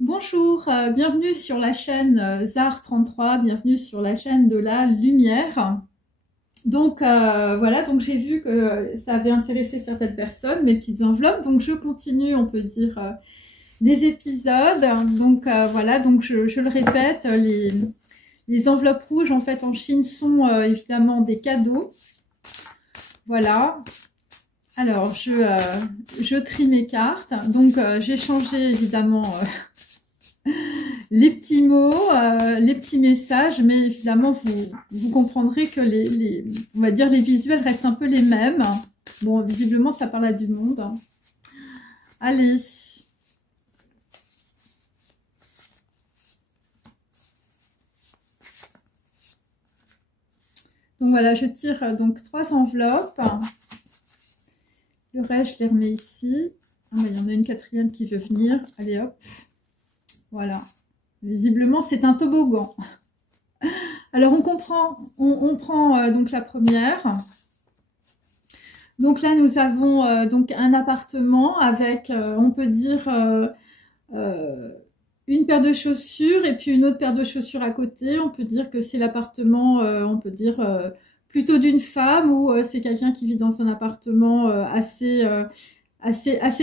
Bonjour, bienvenue sur la chaîne Zar33, bienvenue sur la chaîne de la lumière. Donc voilà, donc j'ai vu que ça avait intéressé certaines personnes, mes petites enveloppes, donc je continue, on peut dire, les épisodes. Donc voilà, donc je le répète, les enveloppes rouges en fait en Chine sont évidemment des cadeaux. Voilà. Alors je trie mes cartes, donc j'ai changé évidemment les petits mots, les petits messages, mais évidemment, vous comprendrez que on va dire les visuels restent un peu les mêmes. Bon, visiblement, ça parle à du monde. Allez. Donc voilà, je tire donc 3 enveloppes. Le reste, je les remets ici. Ah, mais il y en a une quatrième qui veut venir. Allez, hop. Voilà. Visiblement, c'est un toboggan. Alors, on prend donc la première. Donc là, nous avons donc un appartement avec, on peut dire, une paire de chaussures et puis une autre paire de chaussures à côté. On peut dire que c'est l'appartement, on peut dire, plutôt d'une femme ou c'est quelqu'un qui vit dans un appartement assez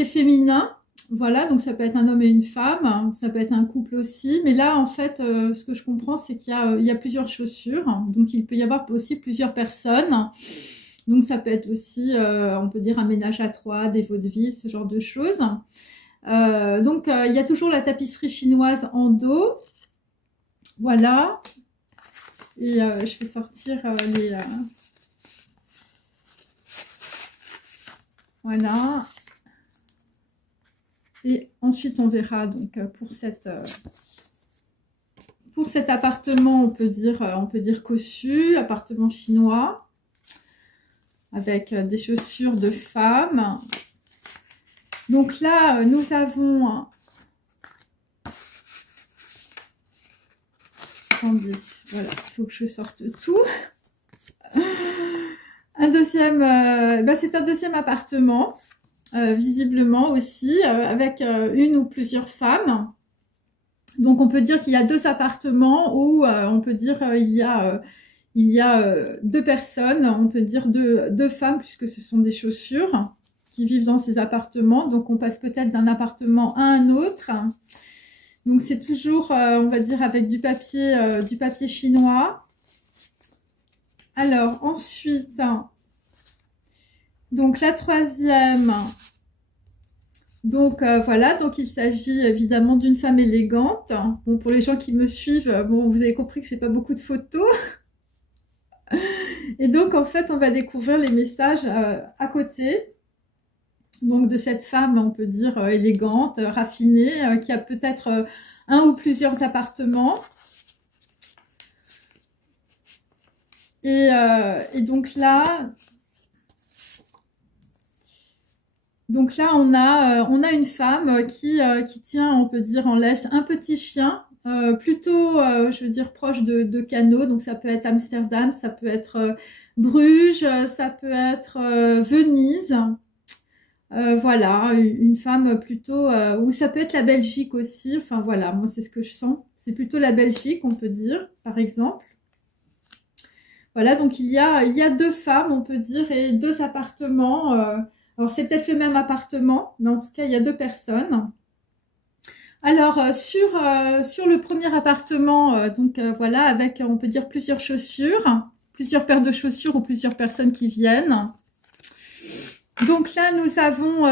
féminin. Voilà, donc ça peut être un homme et une femme, ça peut être un couple aussi. Mais là, en fait, ce que je comprends, c'est qu'il y a plusieurs chaussures. Donc, il peut y avoir aussi plusieurs personnes. Donc, ça peut être aussi, on peut dire, un ménage à 3, des vaudevilles, ce genre de choses. Donc, il y a toujours la tapisserie chinoise en dos. Voilà. Et je vais sortir les... voilà. Et ensuite, on verra donc pour cet appartement, on peut dire cossu, appartement chinois, avec des chaussures de femme. Donc là, nous avons... Attendez, voilà, il faut que je sorte tout. Un deuxième, c'est un deuxième appartement. Visiblement aussi, avec une ou plusieurs femmes. Donc on peut dire qu'il y a 2 appartements où on peut dire il y a 2 personnes, on peut dire deux femmes puisque ce sont des chaussures qui vivent dans ces appartements. Donc on passe peut-être d'un appartement à un autre. Donc c'est toujours, on va dire, avec du papier chinois. Alors ensuite... Donc la troisième, donc voilà, donc il s'agit évidemment d'une femme élégante. Bon, pour les gens qui me suivent, bon, vous avez compris que j'ai pas beaucoup de photos. Et donc en fait, on va découvrir les messages à côté. Donc de cette femme, on peut dire élégante, raffinée, qui a peut-être un ou plusieurs appartements. Et donc là... Donc là, on a une femme qui tient, on peut dire, en laisse un petit chien, plutôt, je veux dire, proche de Canaux. Donc ça peut être Amsterdam, ça peut être Bruges, ça peut être Venise. Voilà, une femme plutôt, ou ça peut être la Belgique aussi. Enfin voilà, moi c'est ce que je sens. C'est plutôt la Belgique, on peut dire, par exemple. Voilà, donc il y a 2 femmes, on peut dire, et 2 appartements. Alors, c'est peut-être le même appartement, mais en tout cas, il y a 2 personnes. Alors, sur le premier appartement, donc voilà, avec, on peut dire, plusieurs chaussures, plusieurs paires de chaussures ou plusieurs personnes qui viennent. Donc là, nous avons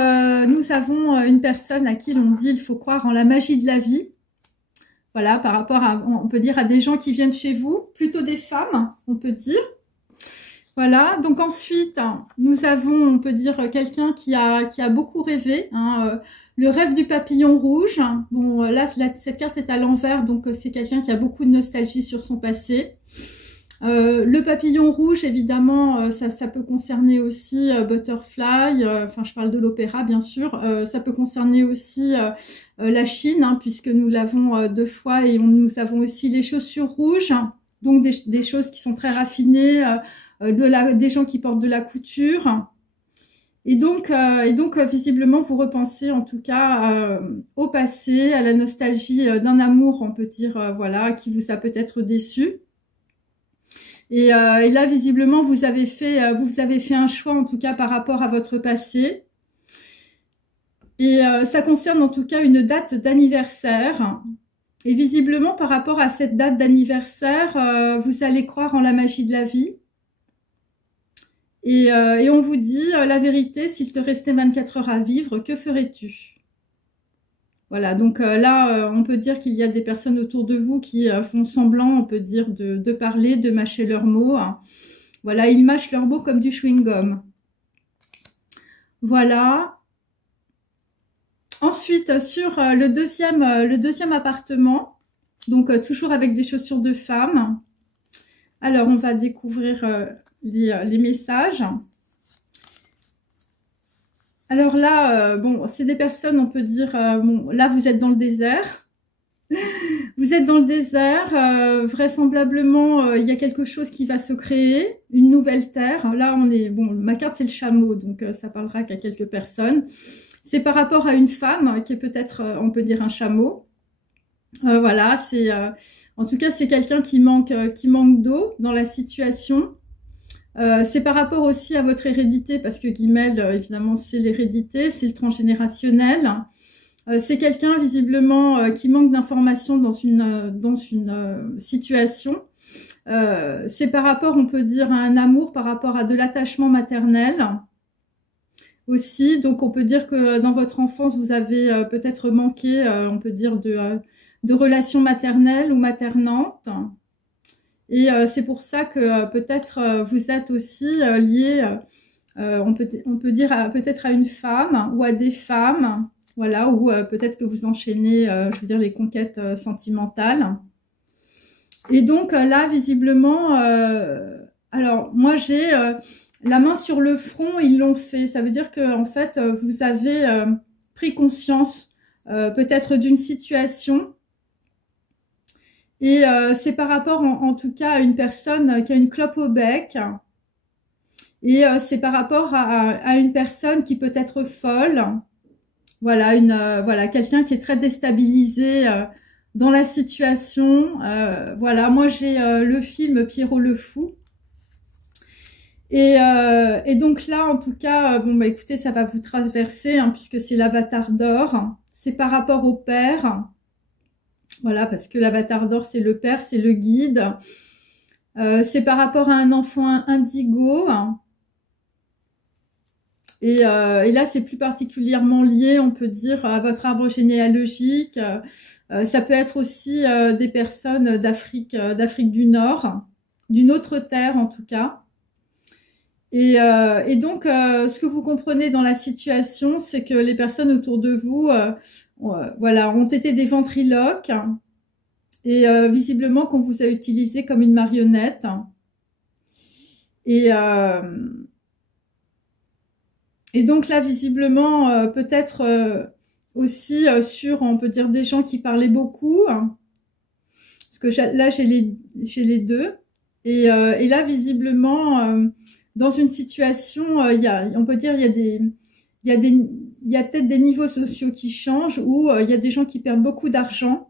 une personne à qui l'on dit il faut croire en la magie de la vie. Voilà, par rapport à, on peut dire, à des gens qui viennent chez vous, plutôt des femmes, on peut dire. Voilà, donc ensuite, nous avons, on peut dire, quelqu'un qui a beaucoup rêvé, hein, le rêve du papillon rouge. Bon, là, cette carte est à l'envers, donc c'est quelqu'un qui a beaucoup de nostalgie sur son passé. Le papillon rouge, évidemment, ça peut concerner aussi Butterfly, enfin, je parle de l'opéra, bien sûr. Ça peut concerner aussi la Chine, hein, puisque nous l'avons 2 fois, et nous avons aussi les chaussures rouges, donc des choses qui sont très raffinées, des gens qui portent de la couture. Visiblement, vous repensez en tout cas au passé, à la nostalgie d'un amour, on peut dire, voilà, qui vous a peut-être déçu. Et là, visiblement, vous avez fait un choix, en tout cas, par rapport à votre passé. Et ça concerne en tout cas une date d'anniversaire. Et visiblement, par rapport à cette date d'anniversaire, vous allez croire en la magie de la vie. Et on vous dit la vérité, s'il te restait 24 heures à vivre, que ferais-tu? Voilà, donc là, on peut dire qu'il y a des personnes autour de vous qui font semblant, on peut dire, de parler, de mâcher leurs mots. Voilà, ils mâchent leurs mots comme du chewing-gum. Voilà. Ensuite, sur le deuxième appartement, donc toujours avec des chaussures de femme. Alors, on va découvrir les messages. Alors là, bon, c'est des personnes, on peut dire, bon, là, vous êtes dans le désert. Vous êtes dans le désert, vraisemblablement, il y a quelque chose qui va se créer, une nouvelle terre. Là, on est, bon, ma carte, c'est le chameau, donc ça parlera qu'à quelques personnes. C'est par rapport à une femme qui est peut-être, on peut dire, un chameau. Voilà, c'est, en tout cas, c'est quelqu'un qui manque d'eau dans la situation. C'est par rapport aussi à votre hérédité, parce que Guimel, évidemment, c'est l'hérédité, c'est le transgénérationnel. C'est quelqu'un, visiblement, qui manque d'informations dans une situation. C'est par rapport, on peut dire, à un amour, par rapport à de l'attachement maternel aussi. Donc, on peut dire que dans votre enfance, vous avez peut-être manqué, on peut dire, de relations maternelles ou maternantes. Et c'est pour ça que peut-être vous êtes aussi lié, on peut dire peut-être à une femme ou à des femmes, voilà, ou peut-être que vous enchaînez, je veux dire, les conquêtes sentimentales. Et donc là, visiblement, alors moi j'ai la main sur le front, ils l'ont fait. Ça veut dire que en fait, vous avez pris conscience peut-être d'une situation. Et c'est par rapport en tout cas à une personne qui a une clope au bec. Et c'est par rapport à une personne qui peut être folle. Voilà, voilà, quelqu'un qui est très déstabilisé dans la situation. Voilà, moi j'ai le film Pierrot le Fou. Et donc là, en tout cas, bon bah écoutez, ça va vous traverser hein, puisque c'est l'avatar d'or. C'est par rapport au père. Voilà, parce que l'avatar d'or, c'est le père, c'est le guide. C'est par rapport à un enfant indigo. Et là, c'est plus particulièrement lié, on peut dire, à votre arbre généalogique. Ça peut être aussi des personnes d'Afrique du Nord, d'une autre terre en tout cas. Et donc, ce que vous comprenez dans la situation, c'est que les personnes autour de vous, voilà, ont été des ventriloques et visiblement qu'on vous a utilisé comme une marionnette. Et donc là, visiblement, peut-être aussi sur, on peut dire, des gens qui parlaient beaucoup. Parce que là, j'ai les deux. Et là, visiblement, dans une situation, on peut dire, il y a peut-être des niveaux sociaux qui changent ou il y a des gens qui perdent beaucoup d'argent.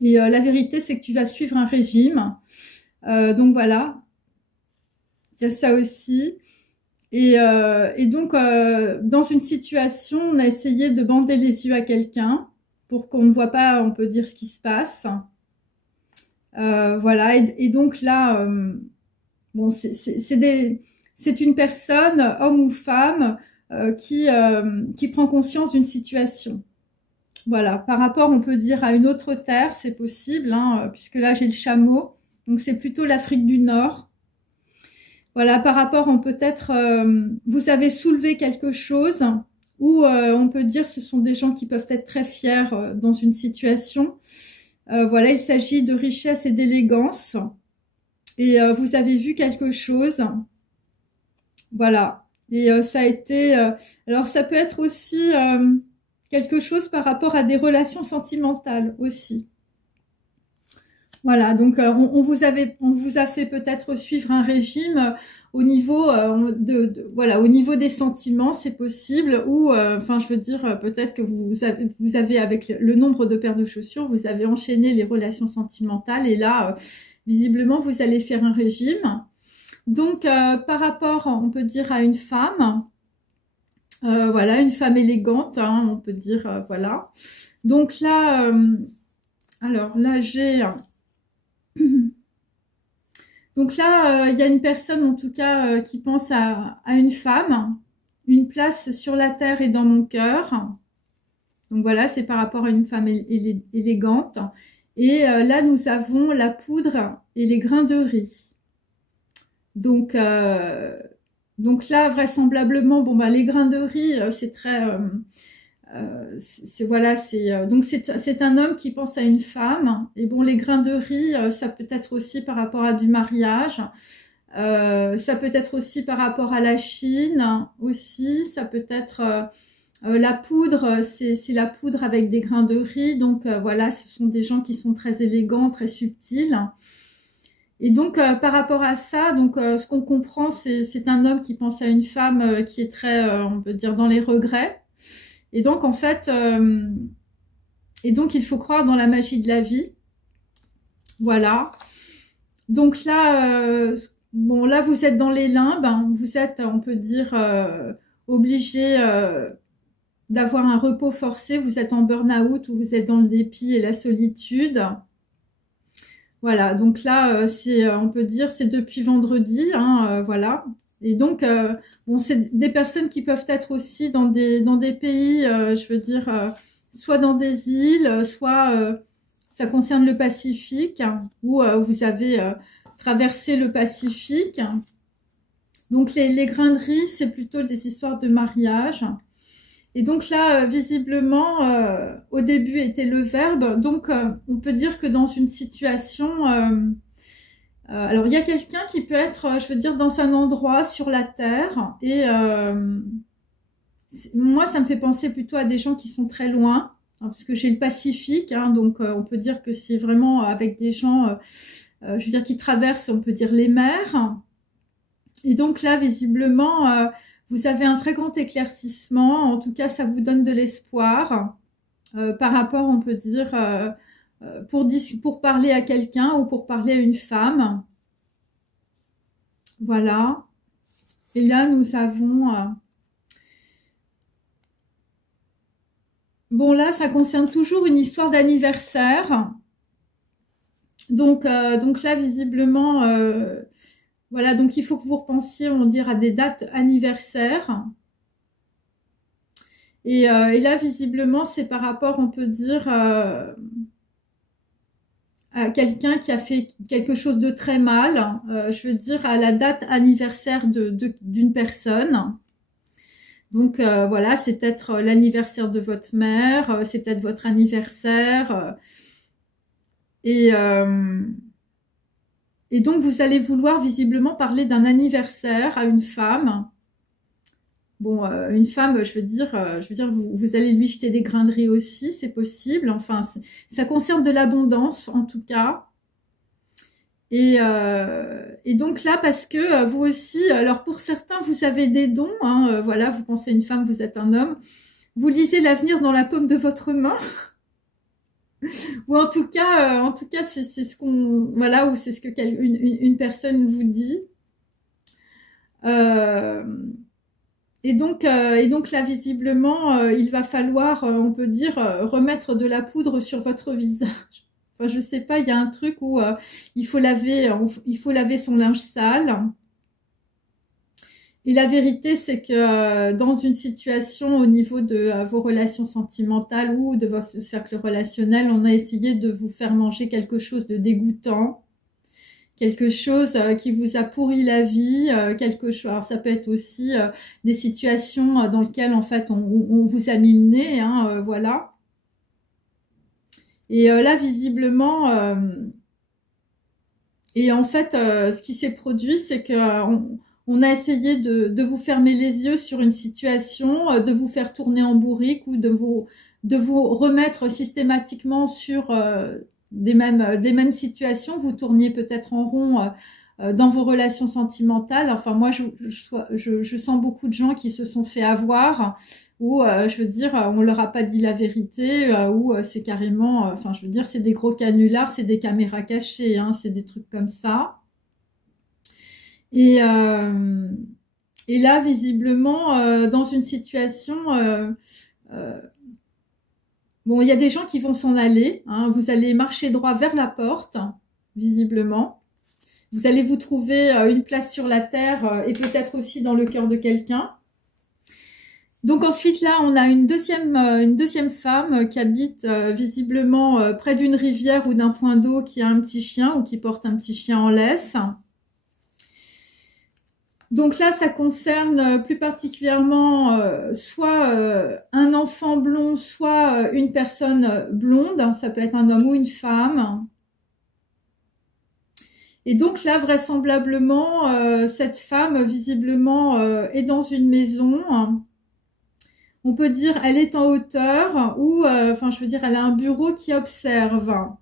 Et la vérité, c'est que tu vas suivre un régime. Donc voilà, il y a ça aussi. Et donc, dans une situation, on a essayé de bander les yeux à quelqu'un pour qu'on ne voit pas, on peut dire, ce qui se passe. Voilà, et donc là, bon, c'est une personne, homme ou femme, qui prend conscience d'une situation. Voilà, par rapport, on peut dire, à une autre terre, c'est possible, hein, puisque là, j'ai le chameau, donc c'est plutôt l'Afrique du Nord. Voilà, par rapport, on peut-être, vous avez soulevé quelque chose, ou on peut dire, ce sont des gens qui peuvent être très fiers dans une situation. Voilà, il s'agit de richesse et d'élégance. Et vous avez vu quelque chose. Voilà. Et ça a été... alors, ça peut être aussi quelque chose par rapport à des relations sentimentales aussi. Voilà, donc on vous a fait peut-être suivre un régime au niveau voilà, au niveau des sentiments, c'est possible, ou enfin je veux dire peut-être que vous avez avec le nombre de paires de chaussures, vous avez enchaîné les relations sentimentales et là visiblement vous allez faire un régime. Donc par rapport, on peut dire à une femme, voilà, une femme élégante, hein, on peut dire voilà. Donc là, alors là j'ai donc là, il y a une personne en tout cas qui pense à une femme, une place sur la terre et dans mon cœur. Donc voilà, c'est par rapport à une femme élégante. Et là, nous avons la poudre et les grains de riz. Donc là, vraisemblablement, bon bah les grains de riz, c'est très voilà, donc c'est un homme qui pense à une femme. Et bon, les grains de riz, ça peut être aussi par rapport à du mariage. Ça peut être aussi par rapport à la Chine aussi. Ça peut être la poudre, c'est la poudre avec des grains de riz. Donc voilà, ce sont des gens qui sont très élégants, très subtils. Et donc par rapport à ça, donc ce qu'on comprend, c'est un homme qui pense à une femme qui est très, on peut dire, dans les regrets. Et donc en fait, il faut croire dans la magie de la vie. Voilà. Donc là, bon là vous êtes dans les limbes, hein. Vous êtes, on peut dire, obligé d'avoir un repos forcé. Vous êtes en burn-out ou vous êtes dans le dépit et la solitude. Voilà. Donc là, on peut dire, c'est depuis vendredi, hein, voilà. Et donc bon, c'est des personnes qui peuvent être aussi dans des pays, je veux dire, soit dans des îles, soit ça concerne le Pacifique, hein, où vous avez traversé le Pacifique. Donc les grains de riz, c'est plutôt des histoires de mariage. Et donc là, visiblement, au début était le verbe. Donc on peut dire que dans une situation... alors, il y a quelqu'un qui peut être, je veux dire, dans un endroit sur la terre. Et moi, ça me fait penser plutôt à des gens qui sont très loin. Hein, parce que j'ai le Pacifique, hein, donc on peut dire que c'est vraiment avec des gens, je veux dire, qui traversent, on peut dire, les mers. Et donc là, visiblement, vous avez un très grand éclaircissement. En tout cas, ça vous donne de l'espoir par rapport, on peut dire... pour parler à quelqu'un ou pour parler à une femme. Voilà. Et là, nous avons... bon, là, ça concerne toujours une histoire d'anniversaire. Donc là, visiblement... voilà, donc il faut que vous repensiez, on va dire, à des dates anniversaires. Et là, visiblement, c'est par rapport, on peut dire... à quelqu'un qui a fait quelque chose de très mal, je veux dire à la date anniversaire d'une personne. Donc voilà, c'est peut-être l'anniversaire de votre mère, c'est peut-être votre anniversaire. Et donc vous allez vouloir visiblement parler d'un anniversaire à une femme. Bon, une femme, je veux dire, vous allez lui jeter des grains de riz aussi, c'est possible. Enfin, ça concerne de l'abondance, en tout cas. Et donc là, parce que vous aussi, alors pour certains, vous avez des dons. Hein, voilà, vous pensez à une femme, vous êtes un homme. Vous lisez l'avenir dans la paume de votre main. Ou en tout cas, c'est ce qu'on, voilà, ou c'est ce que une personne vous dit. Et donc là, visiblement, il va falloir, on peut dire, remettre de la poudre sur votre visage. Enfin, je sais pas, il y a un truc où il faut laver son linge sale. Et la vérité, c'est que dans une situation au niveau de vos relations sentimentales ou de votre cercle relationnel, on a essayé de vous faire manger quelque chose de dégoûtant. Quelque chose qui vous a pourri la vie, quelque chose. Alors ça peut être aussi des situations dans lesquelles en fait on vous a mis le nez, hein, voilà. Et là visiblement, et en fait, ce qui s'est produit, c'est que on a essayé de vous fermer les yeux sur une situation, de vous faire tourner en bourrique ou de vous remettre systématiquement sur des mêmes situations, vous tourniez peut-être en rond dans vos relations sentimentales. Enfin, moi, je sens beaucoup de gens qui se sont fait avoir, ou je veux dire, on leur a pas dit la vérité, ou c'est carrément, enfin, je veux dire, c'est des gros canulars, c'est des caméras cachées, hein, c'est des trucs comme ça. Et là, visiblement, dans une situation, bon, il y a des gens qui vont s'en aller, hein, vous allez marcher droit vers la porte, visiblement. Vous allez vous trouver une place sur la terre et peut-être aussi dans le cœur de quelqu'un. Donc ensuite, là, on a une deuxième femme qui habite visiblement près d'une rivière ou d'un point d'eau qui a un petit chien ou qui porte un petit chien en laisse. Donc là, ça concerne plus particulièrement soit un enfant blond, soit une personne blonde. Ça peut être un homme ou une femme. Et donc là, vraisemblablement, cette femme, visiblement, est dans une maison. On peut dire elle est en hauteur ou, enfin, je veux dire, elle a un bureau qui observe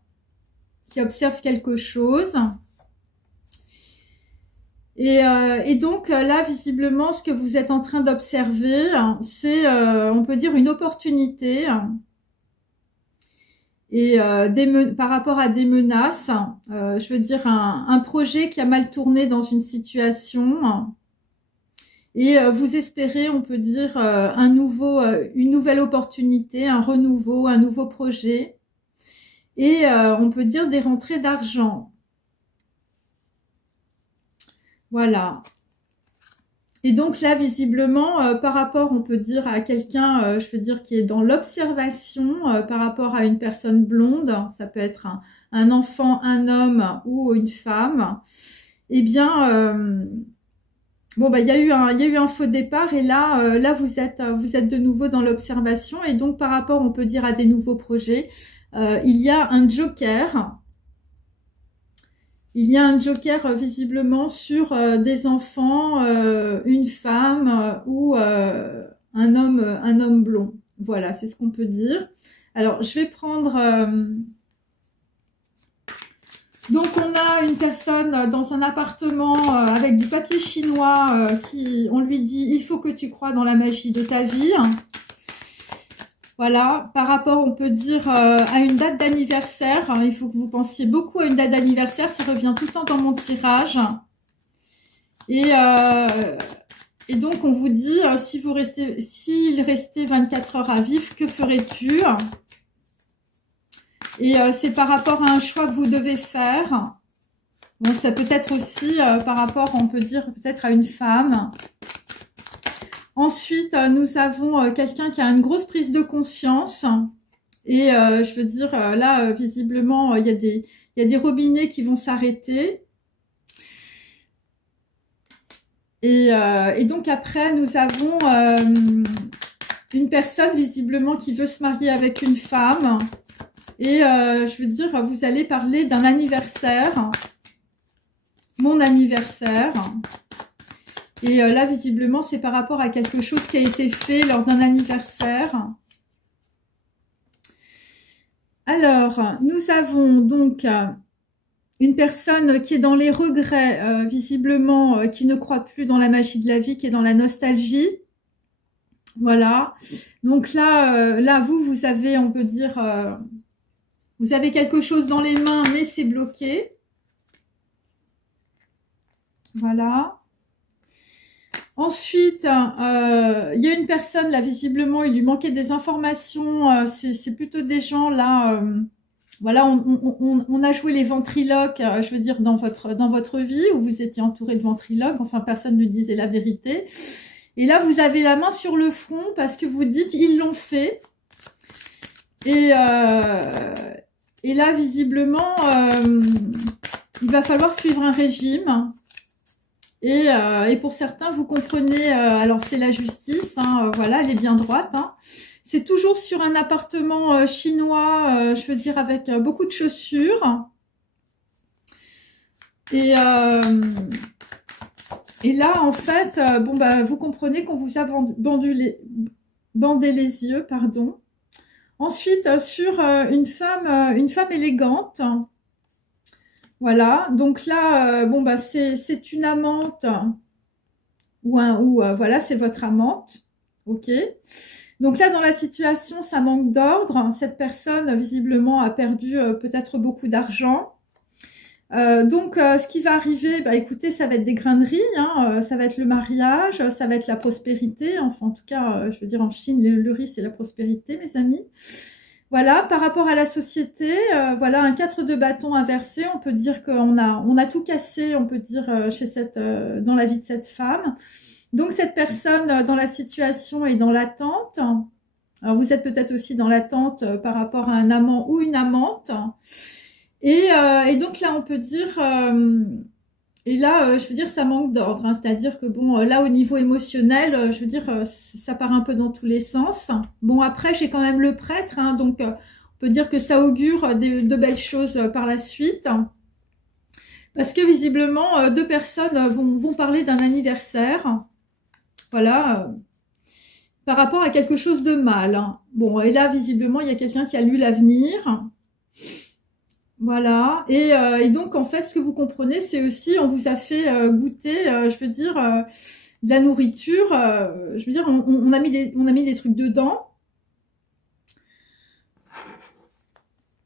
quelque chose. Et donc là, visiblement, ce que vous êtes en train d'observer, c'est, on peut dire, une opportunité et par rapport à des menaces, je veux dire un projet qui a mal tourné dans une situation et vous espérez, on peut dire, une nouvelle opportunité, un renouveau, un nouveau projet et on peut dire des rentrées d'argent. Voilà. Et donc là, visiblement, par rapport, on peut dire, à quelqu'un, je veux dire, qui est dans l'observation, par rapport à une personne blonde, ça peut être un enfant, un homme ou une femme, eh bien, bon, bah, il y a eu un faux départ, et là, vous êtes de nouveau dans l'observation, et donc, par rapport, on peut dire, à des nouveaux projets, il y a un joker. Il y a un joker visiblement sur des enfants, une femme ou un homme blond. Voilà, c'est ce qu'on peut dire. Alors, je vais prendre... Donc, on a une personne dans un appartement avec du papier chinois on lui dit « Il faut que tu crois dans la magie de ta vie ». Voilà, par rapport, on peut dire, à une date d'anniversaire. Il faut que vous pensiez beaucoup à une date d'anniversaire. Ça revient tout le temps dans mon tirage. Et donc, on vous dit, s'il restait 24 heures à vivre, que ferais-tu? Et c'est par rapport à un choix que vous devez faire. Bon, ça peut être aussi par rapport, on peut dire, peut-être à une femme. Ensuite, nous avons quelqu'un qui a une grosse prise de conscience. Et je veux dire, là, visiblement, il y a des robinets qui vont s'arrêter. Et donc après, nous avons une personne, visiblement, qui veut se marier avec une femme. Et je veux dire, vous allez parler d'un anniversaire. Mon anniversaire. Et là, visiblement, c'est par rapport à quelque chose qui a été fait lors d'un anniversaire. Alors, nous avons donc une personne qui est dans les regrets, visiblement, qui ne croit plus dans la magie de la vie, qui est dans la nostalgie. Voilà. Donc là, vous avez, on peut dire, vous avez quelque chose dans les mains, mais c'est bloqué. Voilà. Ensuite, il y a une personne, là, visiblement, il lui manquait des informations. C'est plutôt des gens, là, voilà, on a joué les ventriloques, je veux dire, dans votre vie, où vous étiez entouré de ventriloques. Enfin, personne ne disait la vérité. Et là, vous avez la main sur le front parce que vous dites, ils l'ont fait. Et là, visiblement, il va falloir suivre un régime. Et pour certains, vous comprenez, alors c'est la justice, hein, voilà, elle est bien droite. Hein. C'est toujours sur un appartement chinois, je veux dire, avec beaucoup de chaussures. Et là, en fait, bon, bah, vous comprenez qu'on vous a bandé les yeux, pardon. Ensuite, sur une femme élégante. Voilà, donc là, bon bah c'est une amante voilà, c'est votre amante, ok. Donc là, dans la situation, ça manque d'ordre. Cette personne, visiblement, a perdu peut-être beaucoup d'argent. Donc, ce qui va arriver, bah écoutez, ça va être des graineries, hein, ça va être le mariage, ça va être la prospérité. Enfin, en tout cas, je veux dire, en Chine, le riz, c'est la prospérité, mes amis. Voilà, par rapport à la société, voilà, un 4 de bâton inversé, on peut dire qu'on a tout cassé, on peut dire, dans la vie de cette femme. Donc, cette personne, dans la situation est dans l'attente. Alors, vous êtes peut-être aussi dans l'attente par rapport à un amant ou une amante. Et donc, là, on peut dire... et là, je veux dire, ça manque d'ordre. Hein, c'est-à-dire que, bon, là, au niveau émotionnel, je veux dire, ça part un peu dans tous les sens. Bon, après, j'ai quand même le prêtre. Hein, donc, on peut dire que ça augure de belles choses par la suite. Parce que, visiblement, deux personnes vont parler d'un anniversaire. Voilà, par rapport à quelque chose de mal. Hein. Bon, et là, visiblement, il y a quelqu'un qui a lu l'avenir. Voilà, et donc, en fait, ce que vous comprenez, c'est aussi, on vous a fait goûter, je veux dire, de la nourriture. Je veux dire, on a mis des trucs dedans.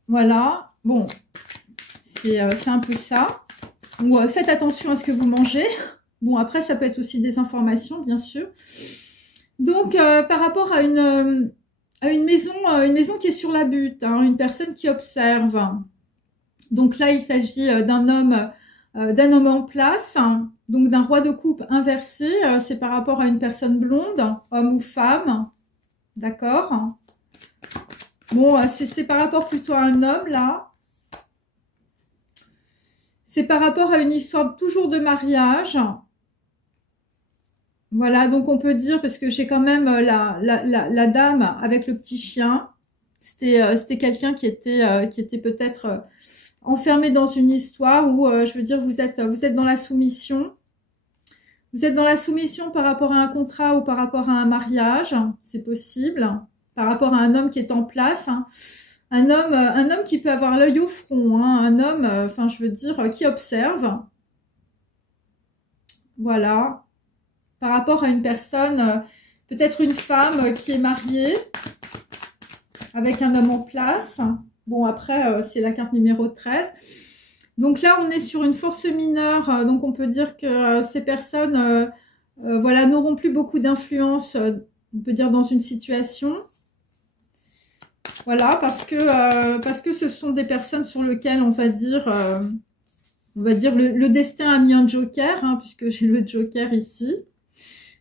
Voilà, bon, c'est un peu ça. Bon, faites attention à ce que vous mangez. Bon, après, ça peut être aussi des informations, bien sûr. Donc, par rapport à une maison qui est sur la butte, hein, une personne qui observe. Donc là, il s'agit d'un homme en place, hein, donc d'un roi de coupe inversé. C'est par rapport à une personne blonde, homme ou femme. D'accord. Bon, c'est par rapport plutôt à un homme, là. C'est par rapport à une histoire toujours de mariage. Voilà, donc on peut dire, parce que j'ai quand même la dame avec le petit chien. C'était quelqu'un qui était peut-être enfermé dans une histoire où, je veux dire, vous êtes dans la soumission. Vous êtes dans la soumission par rapport à un contrat ou par rapport à un mariage, c'est possible. Par rapport à un homme qui est en place, hein. Un homme qui peut avoir l'œil au front, hein. Un homme, enfin, je veux dire, qui observe. Voilà. Par rapport à une personne, peut-être une femme qui est mariée avec un homme en place. Bon, après, c'est la carte numéro 13. Donc là, on est sur une force mineure. Donc, on peut dire que ces personnes voilà, n'auront plus beaucoup d'influence, on peut dire, dans une situation. Voilà, parce que ce sont des personnes sur lesquelles, on va dire le destin a mis un joker, hein, puisque j'ai le joker ici.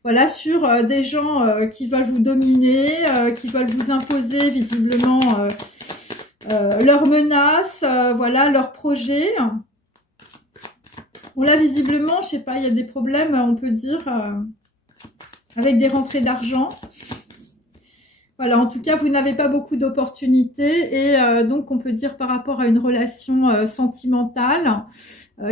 Voilà, sur des gens qui veulent vous dominer, qui veulent vous imposer visiblement leurs menaces, voilà, leurs projets. Bon, là, visiblement, je sais pas, il y a des problèmes, on peut dire, avec des rentrées d'argent. Voilà, en tout cas, vous n'avez pas beaucoup d'opportunités et donc on peut dire par rapport à une relation sentimentale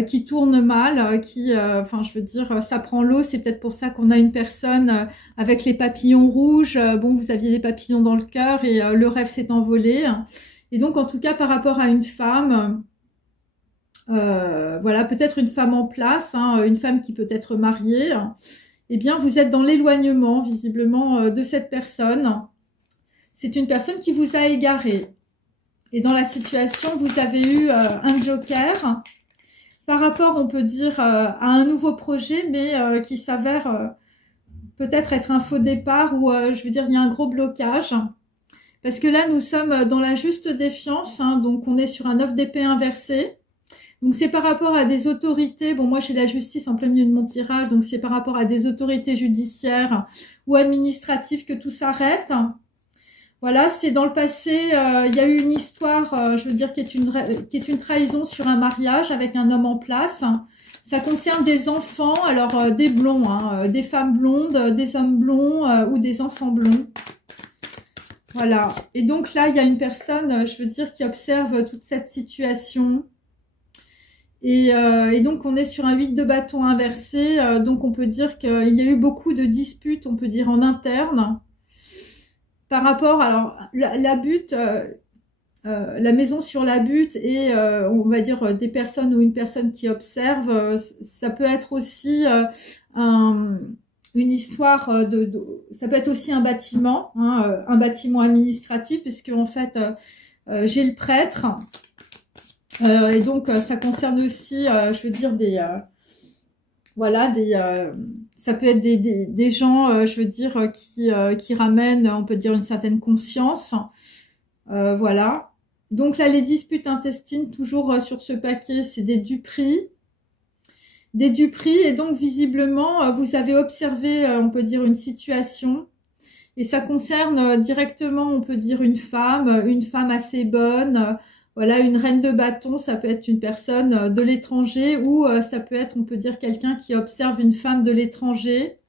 qui tourne mal, enfin je veux dire, ça prend l'eau, c'est peut-être pour ça qu'on a une personne avec les papillons rouges. Bon, vous aviez les papillons dans le cœur et le rêve s'est envolé. Et donc, en tout cas, par rapport à une femme, voilà, peut-être une femme en place, hein, une femme qui peut être mariée, eh bien, vous êtes dans l'éloignement, visiblement, de cette personne. C'est une personne qui vous a égaré. Et dans la situation, vous avez eu un joker par rapport, on peut dire, à un nouveau projet, mais qui s'avère peut-être être un faux départ ou, je veux dire, il y a un gros blocage. Parce que là, nous sommes dans la juste défiance, hein, donc on est sur un 9 d'épée inversé. Donc c'est par rapport à des autorités, bon moi j'ai la justice en plein milieu de mon tirage, donc c'est par rapport à des autorités judiciaires ou administratives que tout s'arrête. Voilà, c'est dans le passé, il y a eu une histoire, je veux dire, qui est une trahison sur un mariage avec un homme en place. Ça concerne des enfants, alors des blonds, hein, des femmes blondes, des hommes blonds ou des enfants blonds. Voilà, et donc là, il y a une personne, je veux dire, qui observe toute cette situation. Et donc, on est sur un 8 de bâton inversé, donc on peut dire qu'il y a eu beaucoup de disputes, on peut dire, en interne. par rapport, alors, la butte, la maison sur la butte et on va dire des personnes ou une personne qui observe, ça peut être aussi une histoire ça peut être aussi un bâtiment, hein, un bâtiment administratif, puisque en fait j'ai le prêtre et donc ça concerne aussi, je veux dire voilà ça peut être des gens, je veux dire qui ramènent, on peut dire une certaine conscience, voilà. Donc là, les disputes intestines, toujours sur ce paquet, c'est des duperies. Des duperies, et donc visiblement, vous avez observé, on peut dire, une situation. Et ça concerne directement, on peut dire, une femme assez bonne. Voilà, une reine de bâton, ça peut être une personne de l'étranger, ou ça peut être, on peut dire, quelqu'un qui observe une femme de l'étranger.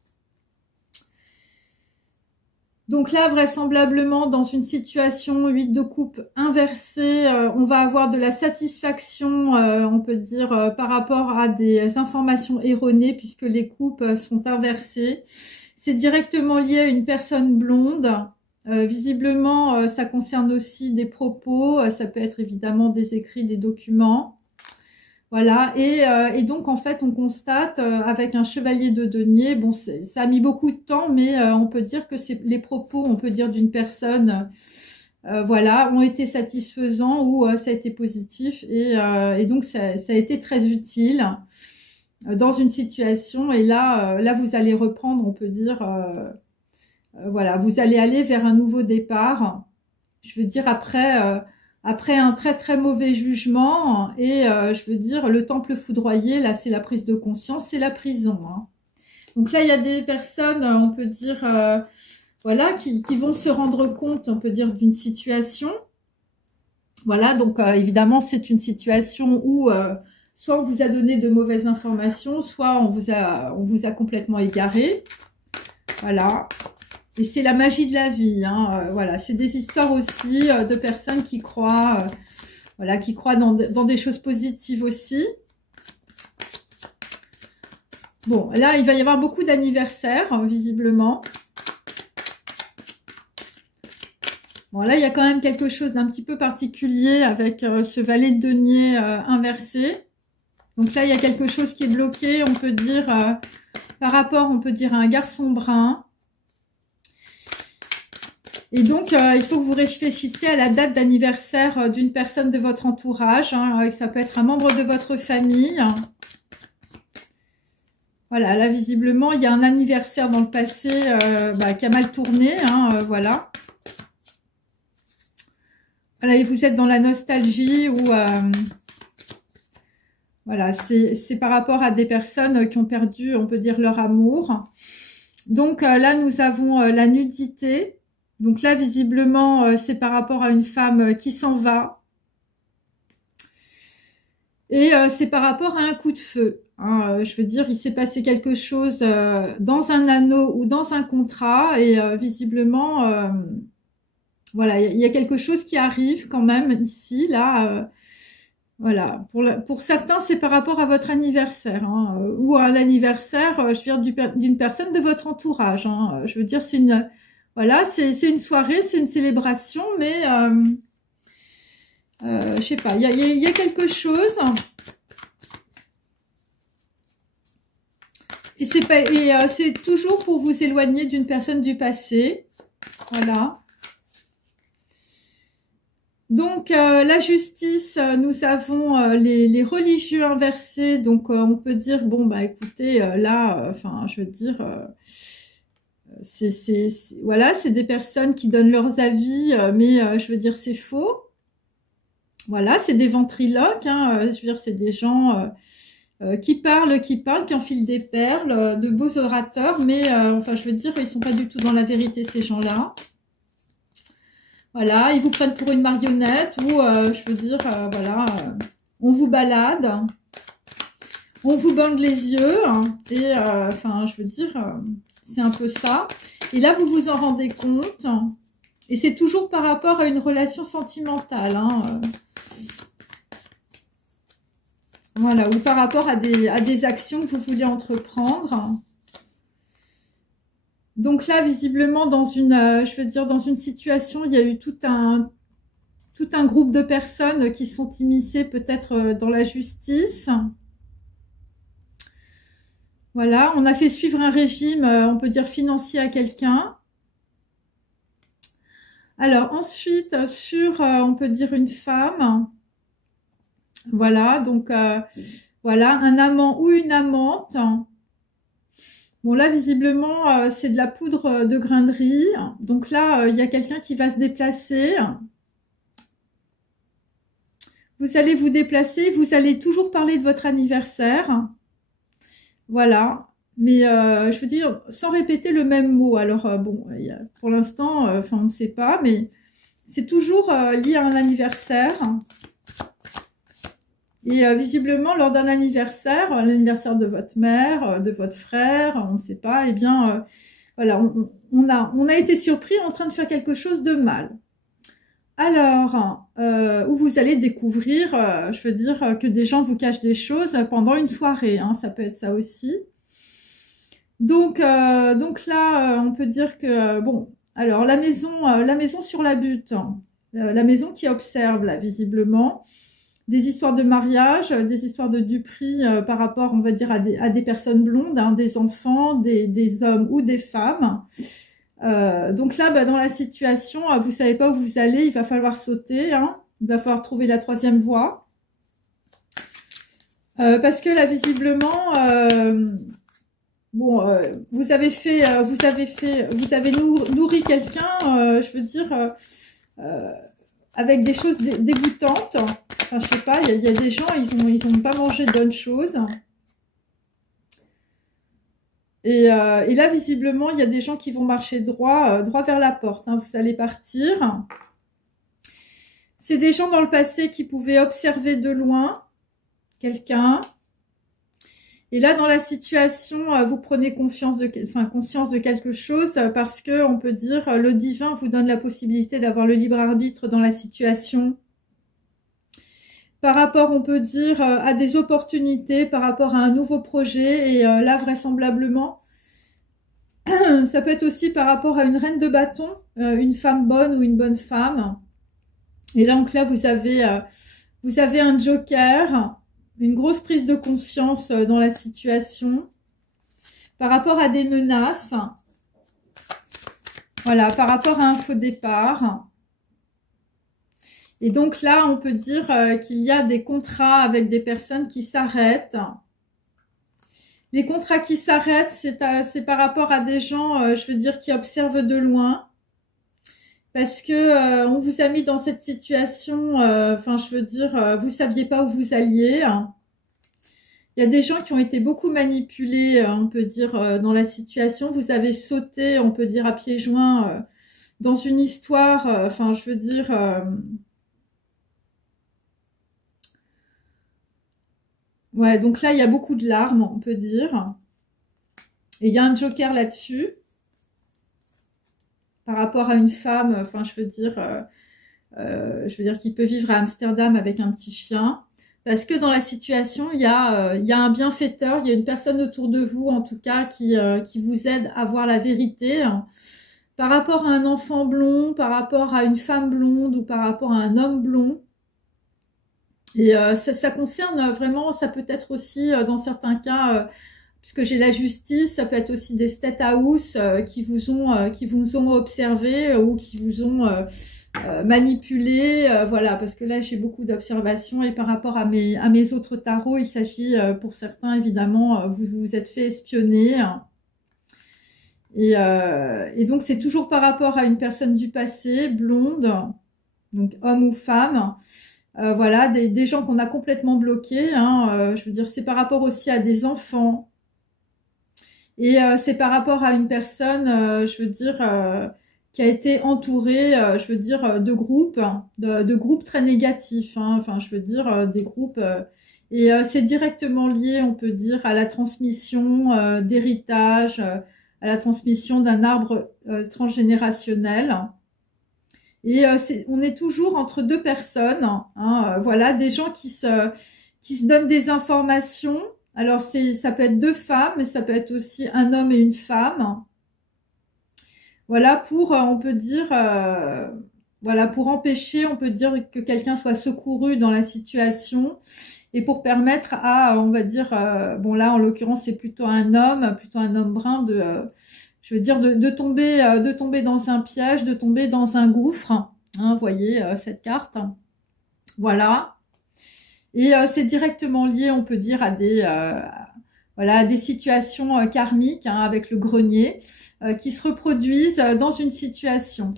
Donc là, vraisemblablement, dans une situation 8 de coupe inversée, on va avoir de la satisfaction, on peut dire, par rapport à des informations erronées, puisque les coupes sont inversées. C'est directement lié à une personne blonde. Visiblement, ça concerne aussi des propos, ça peut être évidemment des écrits, des documents. Voilà, et donc en fait on constate avec un chevalier de denier, bon ça a mis beaucoup de temps, mais on peut dire que c'est les propos, on peut dire d'une personne, voilà, ont été satisfaisants ou ça a été positif, et donc ça a été très utile dans une situation, et là vous allez reprendre, on peut dire, voilà, vous allez aller vers un nouveau départ, je veux dire après un très très mauvais jugement, et je veux dire le temple foudroyé, là c'est la prise de conscience, c'est la prison, hein. Donc là il y a des personnes, on peut dire, voilà, qui vont se rendre compte, on peut dire, d'une situation. Voilà, donc évidemment c'est une situation où soit on vous a donné de mauvaises informations, soit on vous a complètement égaré. Voilà. Et c'est la magie de la vie, hein. Voilà, c'est des histoires aussi de personnes qui croient, voilà, qui croient dans des choses positives aussi. Bon, là, il va y avoir beaucoup d'anniversaires, visiblement. Bon, là, il y a quand même quelque chose d'un petit peu particulier avec ce valet de denier inversé. Donc là, il y a quelque chose qui est bloqué, on peut dire, par rapport, on peut dire, à un garçon brun. Et donc, il faut que vous réfléchissiez à la date d'anniversaire d'une personne de votre entourage, hein, ça peut être un membre de votre famille. Voilà, là, visiblement, il y a un anniversaire dans le passé qui a mal tourné, hein, voilà. Voilà, et vous êtes dans la nostalgie ou... voilà, c'est par rapport à des personnes qui ont perdu, on peut dire, leur amour. Donc là, nous avons la nudité. Donc là, visiblement, c'est par rapport à une femme qui s'en va. Et c'est par rapport à un coup de feu. Hein, je veux dire, il s'est passé quelque chose dans un anneau ou dans un contrat. Et visiblement, voilà, il y a quelque chose qui arrive quand même ici, là. Voilà, pour certains, c'est par rapport à votre anniversaire, hein, ou à l'anniversaire, je veux dire, d'une personne de votre entourage. Hein. Je veux dire, c'est une... Voilà, c'est une soirée, c'est une célébration, mais je sais pas, il y a quelque chose. Et c'est toujours pour vous éloigner d'une personne du passé. Voilà. Donc la justice, nous avons les religieux inversés. Donc on peut dire, bon bah écoutez, là, enfin je veux dire... voilà, c'est des personnes qui donnent leurs avis, mais je veux dire c'est faux. Voilà, c'est des ventriloques, hein, je veux dire c'est des gens qui parlent, qui enfilent des perles, de beaux orateurs, mais enfin je veux dire ils sont pas du tout dans la vérité ces gens-là. Voilà, ils vous prennent pour une marionnette ou je veux dire voilà, on vous balade, on vous bande les yeux, hein, et enfin je veux dire c'est un peu ça. Et là, vous vous en rendez compte. Et c'est toujours par rapport à une relation sentimentale. Hein. Voilà, ou par rapport à des actions que vous voulez entreprendre. Donc là, visiblement, dans une, je veux dire, dans une situation, il y a eu tout un groupe de personnes qui sont immiscées peut-être dans la justice. Voilà, on a fait suivre un régime, on peut dire financier à quelqu'un. Alors ensuite, sur, on peut dire une femme. Voilà, donc voilà, un amant ou une amante. Bon là, visiblement, c'est de la poudre de grain de riz. Donc là, il y a quelqu'un qui va se déplacer. Vous allez vous déplacer, vous allez toujours parler de votre anniversaire. Voilà. Mais je veux dire, sans répéter le même mot. Alors bon, pour l'instant, enfin on ne sait pas, mais c'est toujours lié à un anniversaire. Et visiblement, lors d'un anniversaire, l'anniversaire de votre mère, de votre frère, on ne sait pas, eh bien, voilà, on a été surpris en train de faire quelque chose de mal. Alors, où vous allez découvrir, je veux dire, que des gens vous cachent des choses pendant une soirée, hein, ça peut être ça aussi. Donc là, on peut dire que, bon, alors la maison sur la butte, hein, la maison qui observe, là, visiblement, des histoires de mariage, des histoires de duperie par rapport, on va dire, à des personnes blondes, hein, des enfants, des hommes ou des femmes. Donc là, dans la situation, vous savez pas où vous allez, il va falloir sauter, hein, il va falloir trouver la troisième voie. Parce que là, visiblement, bon, vous avez nourri quelqu'un, je veux dire, avec des choses dégoûtantes. Enfin, je sais pas, il y a des gens, ils ont pas mangé de bonnes choses. Et là, visiblement, il y a des gens qui vont marcher droit vers la porte, hein, vous allez partir. C'est des gens dans le passé qui pouvaient observer de loin quelqu'un. Et là, dans la situation, vous prenez conscience de quelque chose parce que on peut dire le divin vous donne la possibilité d'avoir le libre arbitre dans la situation. Par rapport, on peut dire, à des opportunités, par rapport à un nouveau projet. Et là, vraisemblablement, ça peut être aussi par rapport à une reine de bâton, une femme bonne ou une bonne femme. Et donc là, vous avez un joker, une grosse prise de conscience dans la situation. Par rapport à des menaces, voilà, par rapport à un faux départ. Et donc là, on peut dire qu'il y a des contrats avec des personnes qui s'arrêtent. Les contrats qui s'arrêtent, c'est par rapport à des gens, je veux dire, qui observent de loin. Parce que on vous a mis dans cette situation, enfin, je veux dire, vous saviez pas où vous alliez. Il y a des gens qui ont été beaucoup manipulés, on peut dire, dans la situation. Vous avez sauté, on peut dire, à pieds joints dans une histoire, enfin, je veux dire... Ouais, donc là, il y a beaucoup de larmes, on peut dire. Et il y a un joker là-dessus. Par rapport à une femme, enfin, je veux dire, qui peut vivre à Amsterdam avec un petit chien. Parce que dans la situation, il y a un bienfaiteur, il y a une personne autour de vous, en tout cas, qui vous aide à voir la vérité. Par rapport à un enfant blond, par rapport à une femme blonde ou par rapport à un homme blond. Et ça concerne vraiment, ça peut être aussi dans certains cas, puisque j'ai la justice, ça peut être aussi des state house qui vous ont observé ou qui vous ont manipulé, voilà, parce que là j'ai beaucoup d'observations et par rapport à mes autres tarots, il s'agit pour certains évidemment, vous vous êtes fait espionner. Et donc c'est toujours par rapport à une personne du passé, blonde, donc homme ou femme. Voilà, des gens qu'on a complètement bloqués, hein, je veux dire, c'est par rapport aussi à des enfants. Et c'est par rapport à une personne, je veux dire, qui a été entourée, je veux dire, de groupes très négatifs, hein, enfin, je veux dire, des groupes... et c'est directement lié, on peut dire, à la transmission d'héritage, à la transmission d'un arbre transgénérationnel. Et on est toujours entre deux personnes, hein, voilà, des gens qui se donnent des informations. Alors ça peut être deux femmes, mais ça peut être aussi un homme et une femme. Voilà, pour, on peut dire, voilà, pour empêcher, on peut dire que quelqu'un soit secouru dans la situation et pour permettre à, on va dire, bon là, en l'occurrence, c'est plutôt un homme brun je veux dire, de tomber dans un piège, de tomber dans un gouffre. Hein, vous voyez cette carte. Voilà. Et c'est directement lié, on peut dire, à voilà, des situations karmiques hein, avec le grenier qui se reproduisent dans une situation.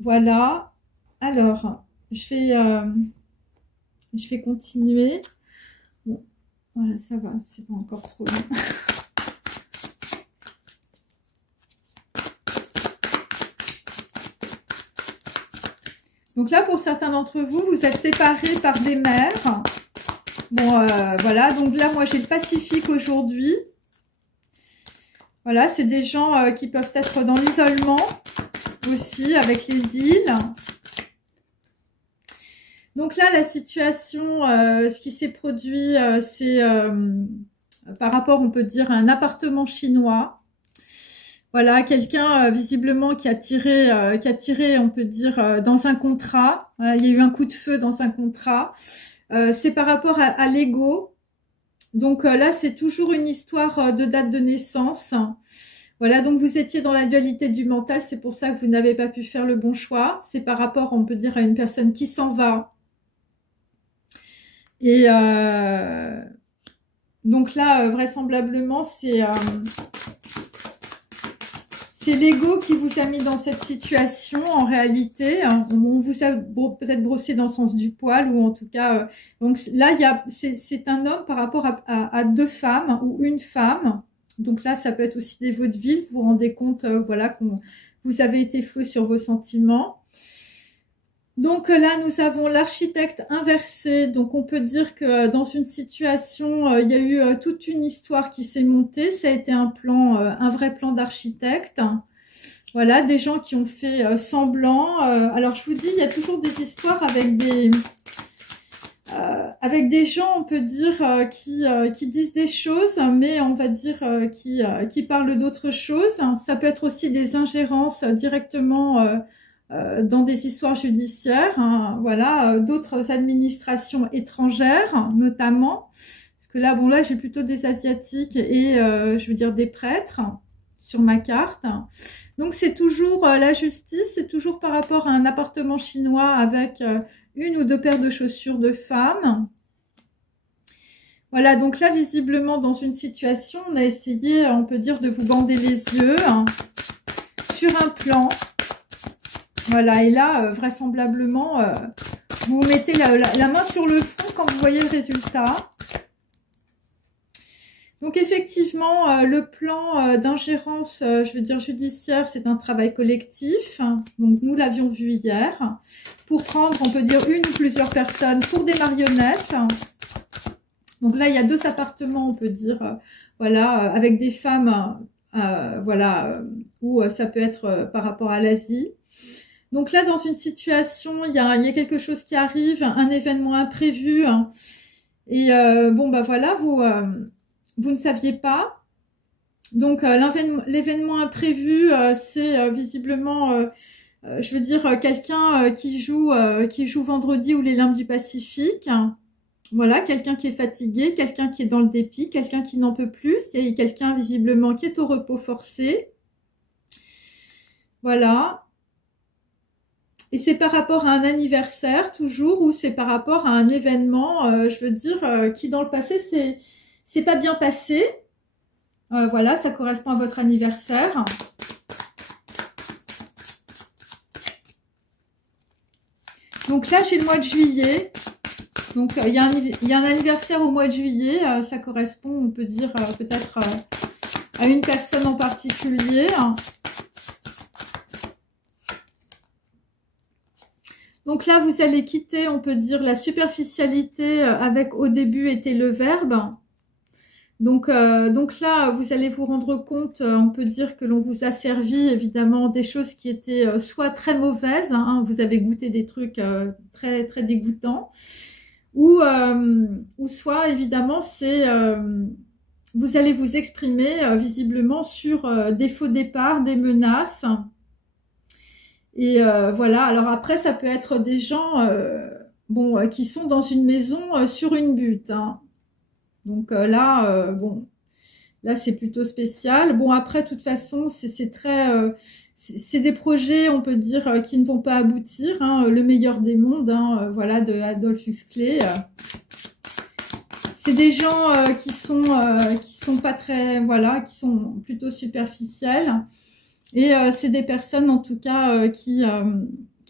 Voilà. Alors, je vais continuer. Bon, voilà, ça va, c'est pas encore trop long. Donc là, pour certains d'entre vous, vous êtes séparés par des mers. Bon, voilà. Donc là, moi, j'ai le Pacifique aujourd'hui. Voilà, c'est des gens qui peuvent être dans l'isolement aussi, avec les îles. Donc là, la situation, ce qui s'est produit, c'est par rapport, on peut dire, à un appartement chinois. Voilà, quelqu'un visiblement qui a tiré, on peut dire, dans un contrat. Voilà, il y a eu un coup de feu dans un contrat. C'est par rapport à l'ego. Donc là, c'est toujours une histoire de date de naissance. Voilà, donc vous étiez dans la dualité du mental. C'est pour ça que vous n'avez pas pu faire le bon choix. C'est par rapport, on peut dire, à une personne qui s'en va. Et donc là, vraisemblablement, c'est l'ego qui vous a mis dans cette situation, en réalité. On vous a peut-être brossé dans le sens du poil, ou en tout cas... donc là, c'est un homme par rapport à deux femmes, ou une femme. Donc là, ça peut être aussi des vaudevilles. Vous vous rendez compte, voilà, vous avez été floué sur vos sentiments. Donc là, nous avons l'architecte inversé. Donc on peut dire que dans une situation, il y a eu toute une histoire qui s'est montée. Ça a été un vrai plan d'architecte. Voilà, des gens qui ont fait semblant. Alors je vous dis, il y a toujours des histoires avec des gens, on peut dire, qui disent des choses, mais on va dire qui parlent d'autres choses. Ça peut être aussi des ingérences directement dans des histoires judiciaires, hein, voilà, d'autres administrations étrangères notamment, parce que là, bon là, j'ai plutôt des asiatiques et je veux dire des prêtres sur ma carte. Donc c'est toujours la justice, c'est toujours par rapport à un appartement chinois avec une ou deux paires de chaussures de femmes. Voilà, donc là, visiblement, dans une situation, on a essayé, on peut dire, de vous bander les yeux hein, sur un plan. Voilà, et là, vraisemblablement, vous mettez la main sur le front quand vous voyez le résultat. Donc, effectivement, le plan d'ingérence, je veux dire judiciaire, c'est un travail collectif. Donc, nous l'avions vu hier. Pour prendre, on peut dire, une ou plusieurs personnes pour des marionnettes. Donc là, il y a deux appartements, on peut dire, voilà, avec des femmes, voilà, où ça peut être par rapport à l'Asie. Donc là, dans une situation, il y a quelque chose qui arrive, un événement imprévu. Hein, et bon, bah voilà, vous ne saviez pas. Donc l'événement imprévu, c'est visiblement, je veux dire, quelqu'un qui joue vendredi ou les limbes du Pacifique. Voilà, quelqu'un qui est fatigué, quelqu'un qui est dans le dépit, quelqu'un qui n'en peut plus, et quelqu'un visiblement qui est au repos forcé. Voilà. Et c'est par rapport à un anniversaire, toujours, ou c'est par rapport à un événement, je veux dire, qui dans le passé, c'est pas bien passé. Voilà, ça correspond à votre anniversaire. Donc là, j'ai le mois de juillet. Donc, il y a un anniversaire au mois de juillet. Ça correspond, on peut dire, peut-être à une personne en particulier. Donc là, vous allez quitter, on peut dire, la superficialité avec au début était le verbe. Donc là, vous allez vous rendre compte, on peut dire que l'on vous a servi évidemment des choses qui étaient soit très mauvaises, hein, vous avez goûté des trucs très très dégoûtants, ou soit évidemment c'est vous allez vous exprimer visiblement sur des faux départs, des menaces. Et voilà, alors après, ça peut être des gens qui sont dans une maison sur une butte. Hein. Donc là, là, c'est plutôt spécial. Bon, après, de toute façon, c'est très... c'est des projets, on peut dire, qui ne vont pas aboutir. Hein, le meilleur des mondes, hein, voilà, de Adolf Huxley. C'est des gens qui sont pas très... Voilà, qui sont plutôt superficiels. Et c'est des personnes, en tout cas, qui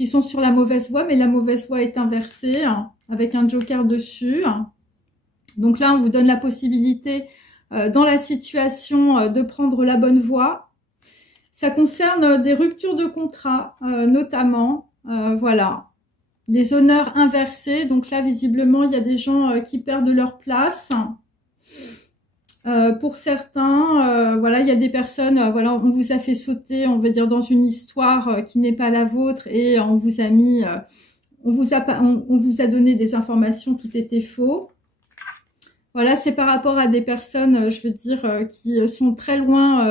sont sur la mauvaise voie. Mais la mauvaise voie est inversée, hein, avec un joker dessus. Donc là, on vous donne la possibilité... dans la situation de prendre la bonne voie. Ça concerne des ruptures de contrat, notamment, voilà, des honneurs inversés. Donc là, visiblement, il y a des gens qui perdent leur place. Pour certains, voilà, il y a des personnes, voilà, on vous a fait sauter, on va dire, dans une histoire qui n'est pas la vôtre et on vous a mis, on vous a donné des informations qui étaient faux. Voilà, c'est par rapport à des personnes, je veux dire, qui sont très loin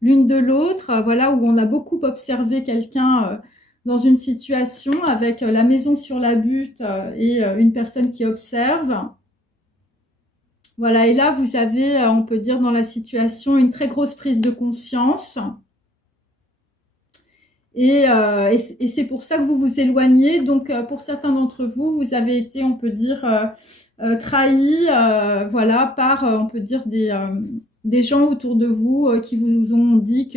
l'une de l'autre. Voilà, où on a beaucoup observé quelqu'un dans une situation avec la maison sur la butte et une personne qui observe. Voilà, et là, vous avez, on peut dire, dans la situation, une très grosse prise de conscience. Et c'est pour ça que vous vous éloignez. Donc, pour certains d'entre vous, vous avez été, on peut dire... trahi, voilà, par, on peut dire, des gens autour de vous qui vous ont dit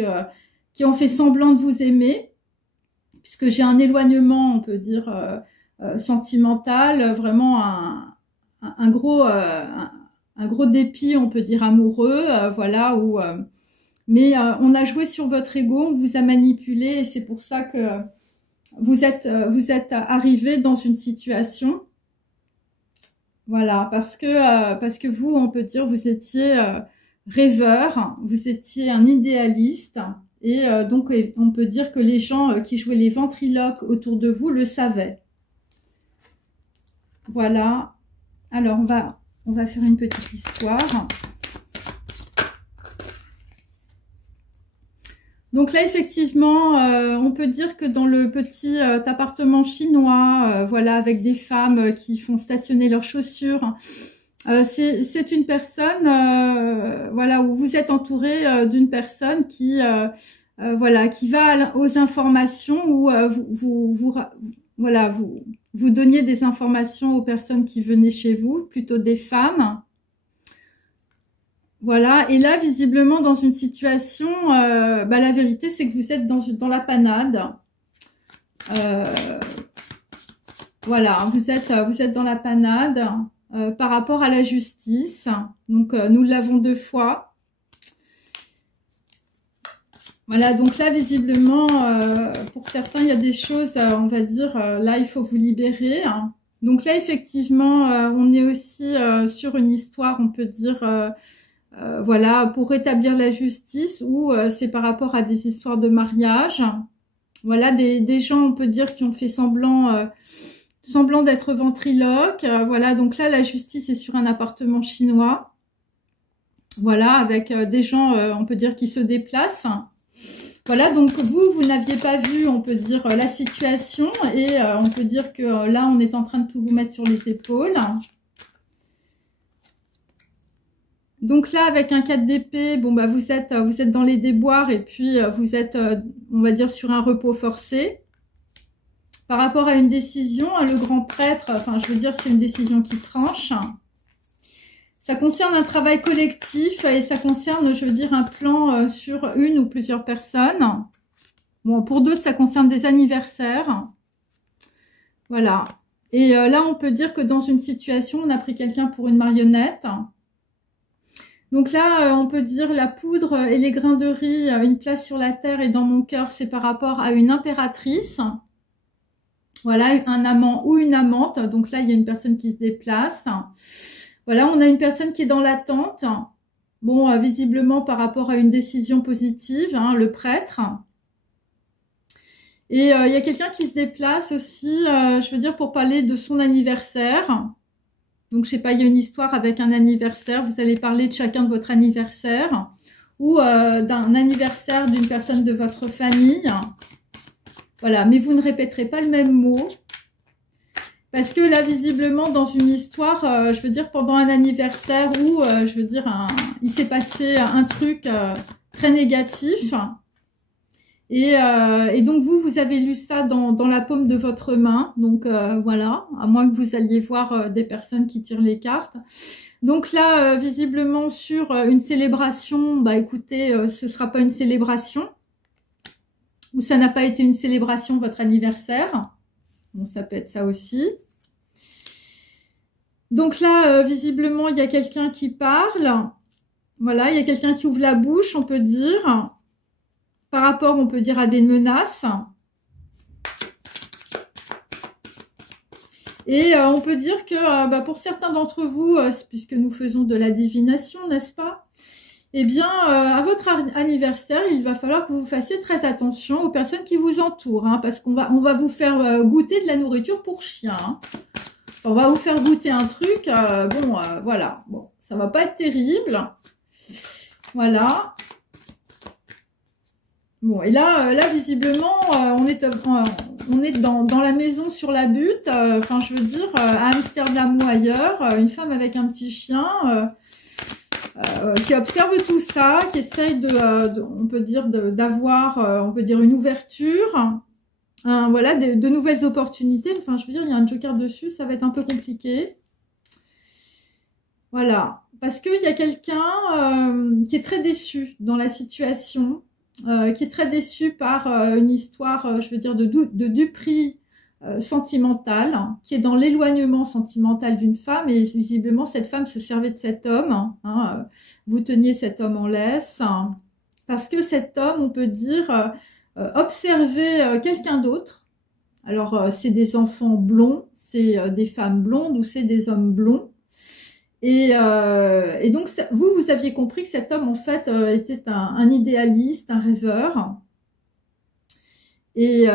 qui ont fait semblant de vous aimer, puisque j'ai un éloignement, on peut dire, sentimental, vraiment un gros dépit, on peut dire, amoureux, voilà, où, mais on a joué sur votre ego, on vous a manipulé, et c'est pour ça que vous êtes arrivé dans une situation. Voilà, parce que vous, on peut dire, vous étiez rêveur, vous étiez un idéaliste, et donc on peut dire que les gens qui jouaient les ventriloques autour de vous le savaient. Voilà. Alors on va faire une petite histoire. Donc là, effectivement, on peut dire que dans le petit appartement chinois, voilà, avec des femmes qui font stationner leurs chaussures, c'est une personne, voilà, où vous êtes entouré d'une personne qui, voilà, qui va aux informations, où vous donniez des informations aux personnes qui venaient chez vous, plutôt des femmes. Voilà, et là, visiblement, dans une situation, la vérité, c'est que vous êtes dans la panade. Voilà, vous êtes dans la panade par rapport à la justice. Donc, nous l'avons 2 fois. Voilà, donc là, visiblement, pour certains, il y a des choses, on va dire, là, il faut vous libérer. Hein. Donc là, effectivement, on est aussi sur une histoire, on peut dire... voilà, pour rétablir la justice, ou c'est par rapport à des histoires de mariage. Voilà, des gens, on peut dire, qui ont fait semblant d'être ventriloques. Voilà, donc là, la justice est sur un appartement chinois. Voilà, avec des gens, on peut dire, qui se déplacent. Voilà, donc vous n'aviez pas vu, on peut dire, la situation. Et on peut dire que là, on est en train de tout vous mettre sur les épaules. Donc là, avec un 4 d'épée, bon bah vous êtes dans les déboires et puis vous êtes, on va dire, sur un repos forcé. Par rapport à une décision, le grand prêtre, enfin je veux dire, c'est une décision qui tranche. Ça concerne un travail collectif et ça concerne, je veux dire, un plan sur une ou plusieurs personnes. Bon, pour d'autres, ça concerne des anniversaires. Voilà. Et là, on peut dire que dans une situation, on a pris quelqu'un pour une marionnette. Donc là, on peut dire la poudre et les grains de riz, une place sur la terre et dans mon cœur, c'est par rapport à une impératrice. Voilà, un amant ou une amante. Donc là, il y a une personne qui se déplace. Voilà, on a une personne qui est dans l'attente. Bon, visiblement par rapport à une décision positive, hein, le prêtre. Et il y a quelqu'un qui se déplace aussi, je veux dire, pour parler de son anniversaire. Donc, je sais pas, il y a une histoire avec un anniversaire. Vous allez parler de chacun de votre anniversaire ou d'un anniversaire d'une personne de votre famille. Voilà, mais vous ne répéterez pas le même mot. Parce que là, visiblement, dans une histoire, je veux dire, pendant un anniversaire où, je veux dire, il s'est passé un truc très négatif. Et donc, vous avez lu ça dans la paume de votre main. Donc, voilà, à moins que vous alliez voir des personnes qui tirent les cartes. Donc là, visiblement, sur une célébration, bah écoutez, ce sera pas une célébration. Ou ça n'a pas été une célébration, votre anniversaire. Bon, ça peut être ça aussi. Donc là, visiblement, il y a quelqu'un qui parle. Voilà, il y a quelqu'un qui ouvre la bouche, on peut dire. Par rapport, on peut dire, à des menaces. Et on peut dire que bah, pour certains d'entre vous, puisque nous faisons de la divination, n'est-ce pas? Eh bien, à votre anniversaire, il va falloir que vous fassiez très attention aux personnes qui vous entourent, hein, parce qu'on va vous faire goûter de la nourriture pour chien. Hein. Enfin, on va vous faire goûter un truc, voilà, bon, ça va pas être terrible. Voilà. Bon, et là visiblement, on est dans la maison sur la butte, enfin, je veux dire, à Amsterdam ou ailleurs, une femme avec un petit chien qui observe tout ça, qui essaye on peut dire, d'avoir, on peut dire, une ouverture, voilà, de nouvelles opportunités. Enfin, je veux dire, il y a un joker dessus, ça va être un peu compliqué. Voilà, parce qu'il y a quelqu'un qui est très déçu dans la situation, qui est très déçu par une histoire, je veux dire, de duperie sentimentale, qui est dans l'éloignement sentimental d'une femme, et visiblement cette femme se servait de cet homme, hein, vous teniez cet homme en laisse, parce que cet homme, on peut dire, observait quelqu'un d'autre. Alors, c'est des enfants blonds, c'est des femmes blondes ou c'est des hommes blonds. Et donc, vous aviez compris que cet homme, en fait, était un idéaliste, un rêveur. Et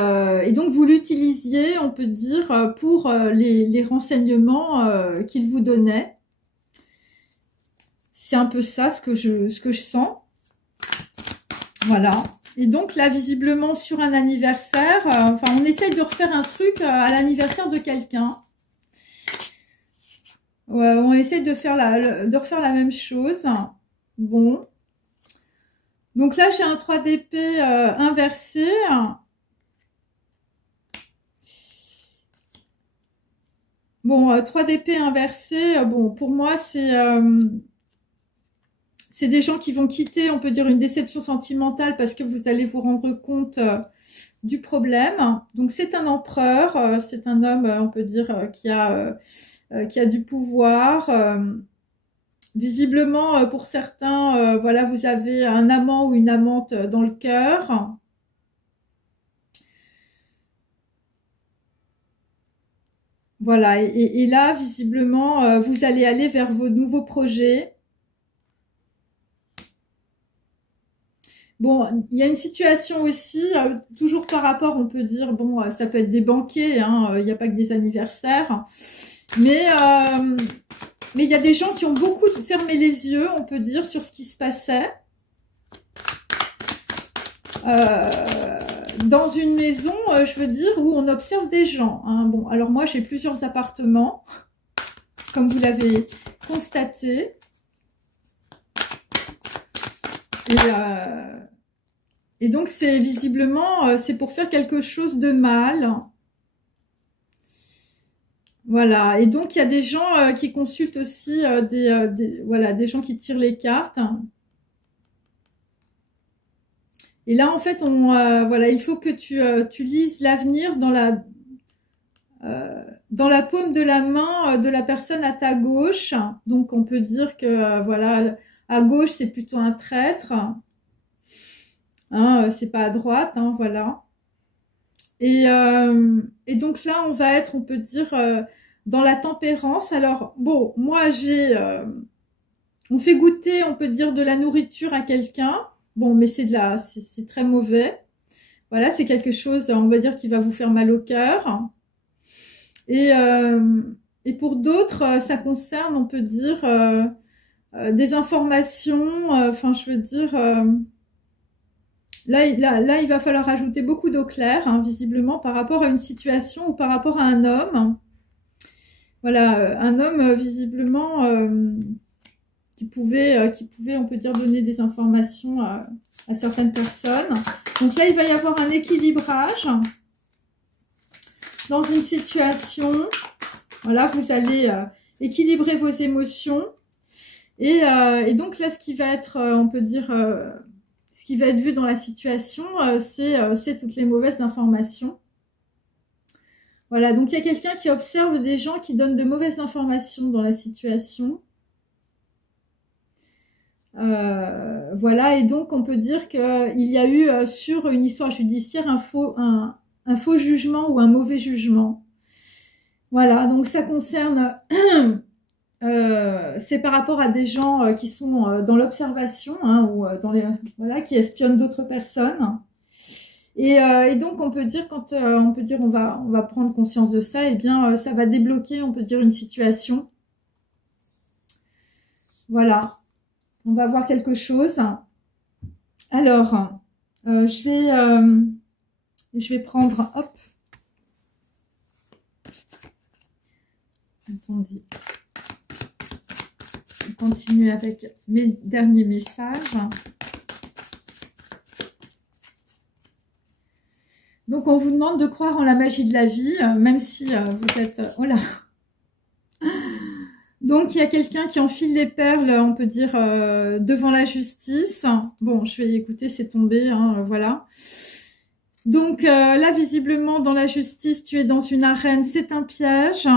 donc, vous l'utilisiez, on peut dire, pour les renseignements qu'il vous donnait. C'est un peu ça ce que je sens. Voilà. Et donc, là, visiblement, sur un anniversaire, enfin, on essaye de refaire un truc à l'anniversaire de quelqu'un. Ouais, on essaie de refaire la même chose. Bon. Donc là, j'ai un 3 d'épée inversé. Bon, 3 d'épée inversé, bon, pour moi, c'est des gens qui vont quitter, on peut dire, une déception sentimentale parce que vous allez vous rendre compte du problème. Donc, c'est un empereur, c'est un homme, on peut dire, qui a du pouvoir. Visiblement, pour certains, voilà, vous avez un amant ou une amante dans le cœur. Voilà, et là, visiblement, vous allez aller vers vos nouveaux projets. Bon, il y a une situation aussi, toujours par rapport, on peut dire, bon, ça peut être des banquets, hein, il n'y a pas que des anniversaires. Mais il y a des gens qui ont beaucoup fermé les yeux, on peut dire, sur ce qui se passait. Dans une maison, je veux dire, où on observe des gens. Hein. Bon, alors moi, j'ai plusieurs appartements, comme vous l'avez constaté. Et donc, c'est visiblement, c'est pour faire quelque chose de mal. Voilà, et donc il y a des gens qui consultent aussi voilà, des gens qui tirent les cartes. Et là, en fait, voilà, il faut que tu lises l'avenir dans la paume de la main de la personne à ta gauche. Donc, on peut dire que, voilà, à gauche, c'est plutôt un traître. Hein, c'est pas à droite, hein, voilà. Et donc là, on va être, on peut dire, dans la tempérance. Alors, bon, moi, on fait goûter, on peut dire, de la nourriture à quelqu'un. Bon, mais c'est très mauvais. Voilà, c'est quelque chose, on va dire, qui va vous faire mal au cœur. Et Et pour d'autres, ça concerne, on peut dire, des informations, enfin, je veux dire, là, il va falloir ajouter beaucoup d'eau claire, hein, visiblement, par rapport à une situation ou par rapport à un homme. Voilà, un homme, visiblement, qui pouvait, on peut dire, donner des informations à certaines personnes. Donc là, il va y avoir un équilibrage dans une situation. Voilà, vous allez équilibrer vos émotions. Et donc là, ce qui va être, on peut dire, ce qui va être vu dans la situation, c'est toutes les mauvaises informations. Voilà, donc il y a quelqu'un qui observe des gens qui donnent de mauvaises informations dans la situation. Voilà, et donc on peut dire qu'il y a eu sur une histoire judiciaire un faux jugement ou un mauvais jugement. Voilà, donc ça concerne, c'est par rapport à des gens qui sont dans l'observation, hein, ou dans les, voilà, qui espionnent d'autres personnes. Et donc on peut dire quand on va prendre conscience de ça, et bien ça va débloquer, on peut dire, une situation. Voilà, on va voir quelque chose. Alors, je vais prendre, hop. Attendez. Je continue avec mes derniers messages. Donc, on vous demande de croire en la magie de la vie, même si vous êtes... oh là. Donc, il y a quelqu'un qui enfile les perles, on peut dire, devant la justice. Bon, je vais écouter, c'est tombé, hein, voilà. Donc, là, visiblement, dans la justice, tu es dans une arène, c'est un piège.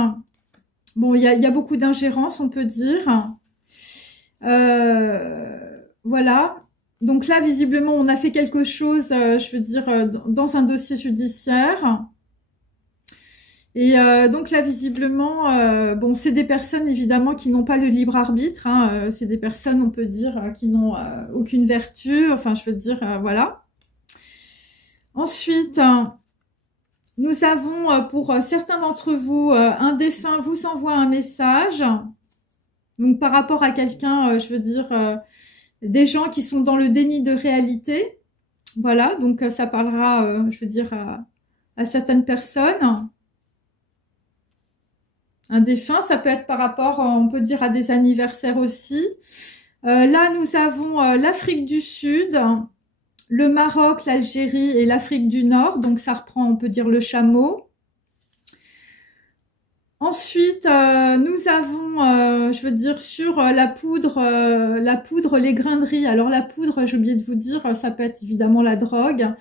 Bon, il y a beaucoup d'ingérence, on peut dire. Voilà. Donc là, visiblement, on a fait quelque chose, je veux dire, dans un dossier judiciaire. Et donc là, visiblement, bon, c'est des personnes, évidemment, qui n'ont pas le libre arbitre. Hein, c'est des personnes, on peut dire, qui n'ont aucune vertu. Enfin, je veux dire, voilà. Ensuite, nous avons, pour certains d'entre vous, un défunt vous envoie un message. Donc, par rapport à quelqu'un, je veux dire... des gens qui sont dans le déni de réalité. Voilà, donc ça parlera, je veux dire, à certaines personnes. Un défunt, ça peut être par rapport, on peut dire, à des anniversaires aussi. Là, nous avons l'Afrique du Sud, le Maroc, l'Algérie et l'Afrique du Nord. Donc, ça reprend, on peut dire, le chameau. Ensuite, nous avons, je veux dire, sur la poudre, les graineries. Alors la poudre, j'ai oublié de vous dire, ça peut être évidemment la drogue.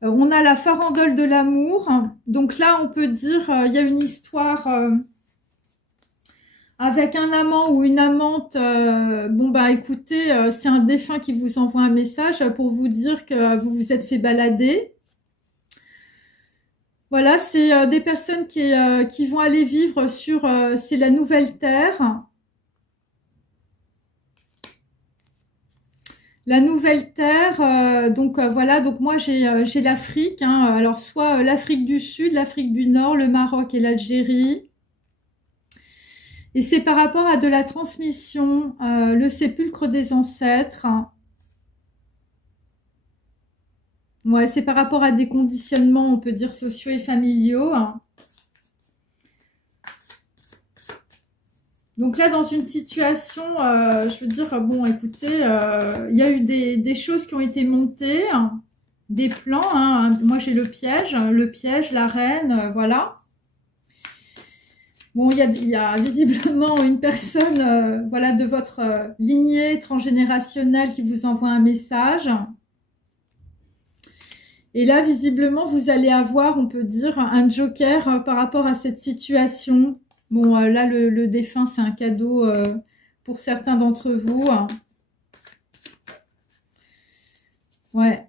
On a la farandole de l'amour. Donc là, on peut dire, il y a une histoire avec un amant ou une amante. Bon, bah écoutez, c'est un défunt qui vous envoie un message pour vous dire que vous vous êtes fait balader. Voilà, c'est des personnes qui vont aller vivre sur... c'est la nouvelle terre. La nouvelle terre, donc voilà, donc moi j'ai l'Afrique. Hein, alors soit l'Afrique du Sud, l'Afrique du Nord, le Maroc et l'Algérie. Et c'est par rapport à de la transmission, le sépulcre des ancêtres. Ouais, c'est par rapport à des conditionnements, on peut dire, sociaux et familiaux. Donc là, dans une situation, je veux dire, bon, écoutez, il y a eu des choses qui ont été montées, des plans. Hein, moi, j'ai le piège, la reine, voilà. Bon, il y a visiblement une personne, voilà, de votre lignée transgénérationnelle qui vous envoie un message. Et là, visiblement, vous allez avoir, on peut dire, un joker par rapport à cette situation. Bon, là, le défunt, c'est un cadeau pour certains d'entre vous. Ouais.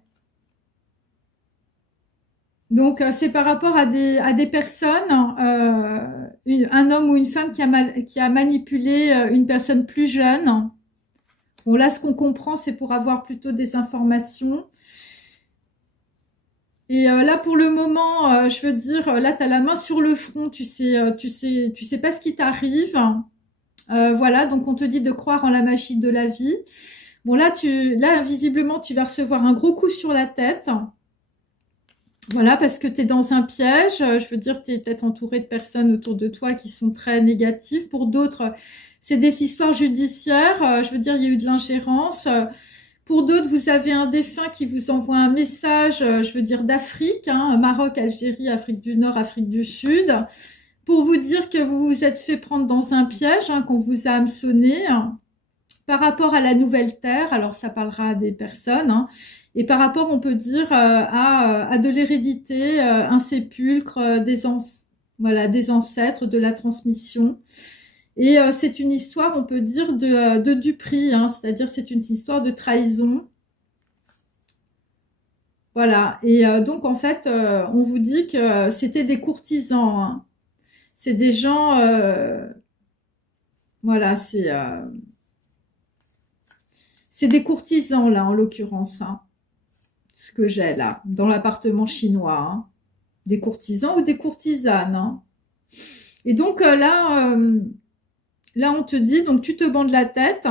Donc, c'est par rapport à des personnes, un homme ou une femme qui a manipulé une personne plus jeune. Bon, là, ce qu'on comprend, c'est pour avoir plutôt des informations. Et là, pour le moment, je veux dire, là, tu as la main sur le front, tu sais pas ce qui t'arrive. Voilà, donc on te dit de croire en la magie de la vie. Bon, là, visiblement, tu vas recevoir un gros coup sur la tête. Voilà, parce que tu es dans un piège. Je veux dire, tu es peut-être entouré de personnes autour de toi qui sont très négatives. Pour d'autres, c'est des histoires judiciaires. Je veux dire, il y a eu de l'ingérence. Pour d'autres, vous avez un défunt qui vous envoie un message, je veux dire, d'Afrique, hein, Maroc, Algérie, Afrique du Nord, Afrique du Sud, pour vous dire que vous vous êtes fait prendre dans un piège, hein, qu'on vous a hameçonné, hein, par rapport à la nouvelle terre. Alors, ça parlera à des personnes, hein, et par rapport, on peut dire, à de l'hérédité, un sépulcre, voilà, des ancêtres, de la transmission. Et c'est une histoire, on peut dire, de duperie, hein, c'est-à-dire c'est une histoire de trahison. Voilà, et donc en fait, on vous dit que c'était des courtisans, hein. C'est des gens, voilà, c'est des courtisans là, en l'occurrence, hein, ce que j'ai là, dans l'appartement chinois, hein. Des courtisans ou des courtisanes, hein. Et donc là, on te dit, donc tu te bandes la tête.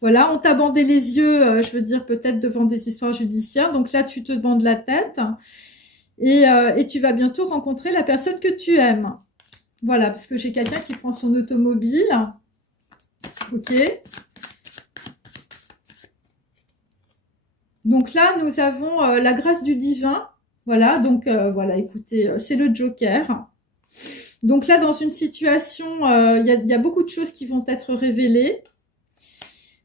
Voilà, on t'a bandé les yeux, je veux dire, peut-être devant des histoires judiciaires. Donc là, tu te bandes la tête. Et tu vas bientôt rencontrer la personne que tu aimes. Voilà, parce que j'ai quelqu'un qui prend son automobile. Ok. Donc là, nous avons la grâce du divin. Voilà, donc voilà, écoutez, c'est le Joker. Donc là, dans une situation, il y a beaucoup de choses qui vont être révélées.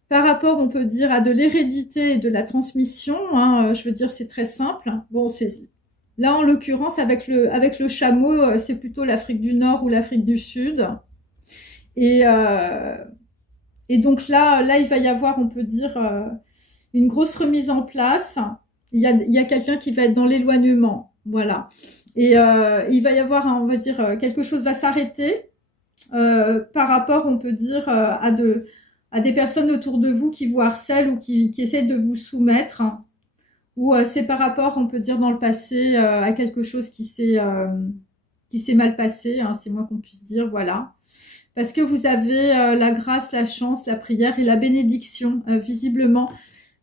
Par rapport, on peut dire, à de l'hérédité et de la transmission, hein, je veux dire, c'est très simple. Bon, là, en l'occurrence, avec le chameau, c'est plutôt l'Afrique du Nord ou l'Afrique du Sud. Et donc là, il va y avoir, on peut dire, une grosse remise en place. Il y a quelqu'un qui va être dans l'éloignement. Voilà. Et il va y avoir, on va dire, quelque chose va s'arrêter par rapport, on peut dire, à des personnes autour de vous qui vous harcèlent ou qui essaient de vous soumettre. Ou c'est par rapport, on peut dire, dans le passé, à quelque chose qui s'est mal passé, hein, c'est moins qu'on puisse dire, voilà. Parce que vous avez la grâce, la chance, la prière et la bénédiction, visiblement,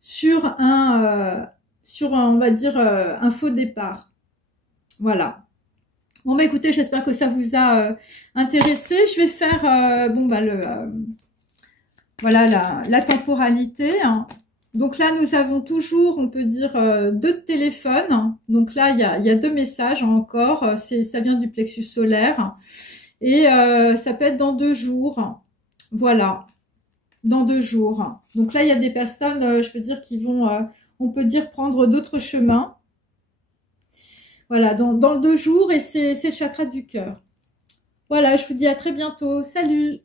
sur on va dire, un faux départ. Voilà. Bon, bah écoutez, j'espère que ça vous a intéressé. Je vais faire, voilà, la temporalité, hein. Donc là, nous avons toujours, on peut dire, 2 téléphones. Donc là, il y a 2 messages encore. Ça vient du plexus solaire. Et ça peut être dans 2 jours. Voilà, dans 2 jours. Donc là, il y a des personnes, je veux dire, qui vont, on peut dire, prendre d'autres chemins. Voilà, dans 2 jours, et c'est le chakra du cœur. Voilà, je vous dis à très bientôt. Salut!